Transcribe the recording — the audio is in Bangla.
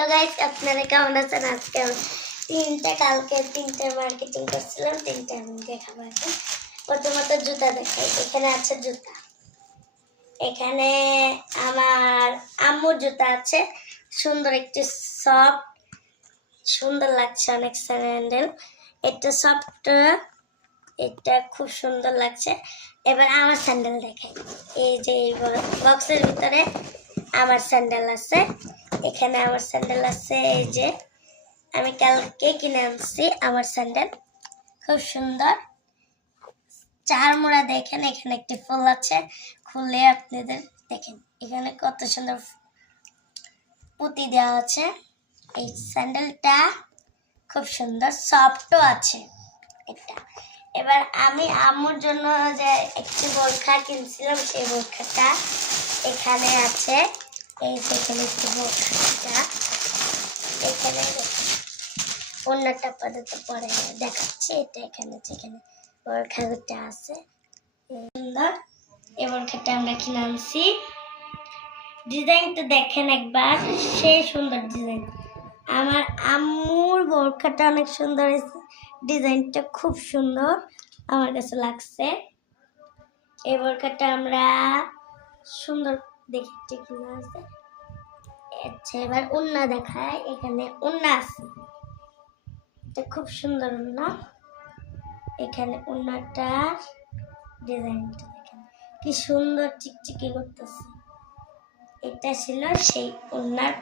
হ্যালো গাইস, আপনারা কেমন আছেন? আজকে কালকে তিনটে মার্কেটিং করছিলাম, তিনটে আমি দেখাবো। এখন প্রথমত জুতা দেখাই। এখানে আছে জুতা, এখানে আমার আম্মুর জুতা আছে, সুন্দর একটি সফট, সুন্দর লাগছে অনেক। স্যান্ডেল এটা সফট, এটা খুব সুন্দর লাগছে। এবার আমার স্যান্ডেল দেখাই। এই যে বক্সের ভিতরে আমার স্যান্ডেল আছে, এখানে আমার স্যান্ডেল আছে। এই যে আমি কালকে কিনে আনছি আমার স্যান্ডেল, খুব সুন্দর। চার মোড়া দেখেন, এখানে একটি ফুল আছে, খুলে আপনাদের দেখেন এখানে কত সুন্দর পুঁতি দেওয়া আছে। এই স্যান্ডেলটা খুব সুন্দর, সফটও আছে এটা। এবার আমি আম্মুর জন্য যে একটি বোরখা কিনছিলাম, সেই বোরখাটা এখানে আছে। এই যে এখানে একটি বোরখা, এখানে অন্যটা আপাতত পরে দেখাচ্ছি। এটা এখানে যেখানে বোরখাটা আছে সুন্দর, এই বোরখাটা আমরা কিনে আনছি। ডিজাইনটা দেখেন একবার, সেই সুন্দর ডিজাইন। আমার আম্মুর বোরখাটা অনেক সুন্দর হয়েছে, ডিজাইনটা খুব সুন্দর আমার কাছে লাগছে। এই বোরখাটা আমরা সুন্দর দেখতে কিনে আছে। আচ্ছা, এবার ওন্না দেখায়। এখানে ওন্না আছে, এটা খুব সুন্দর ওন্না। এখানে ওন্নাটার ডিজাইনটা দেখেন কি সুন্দর, চিকচিকি করতেছে। এটা ছিল সেই ওন্নার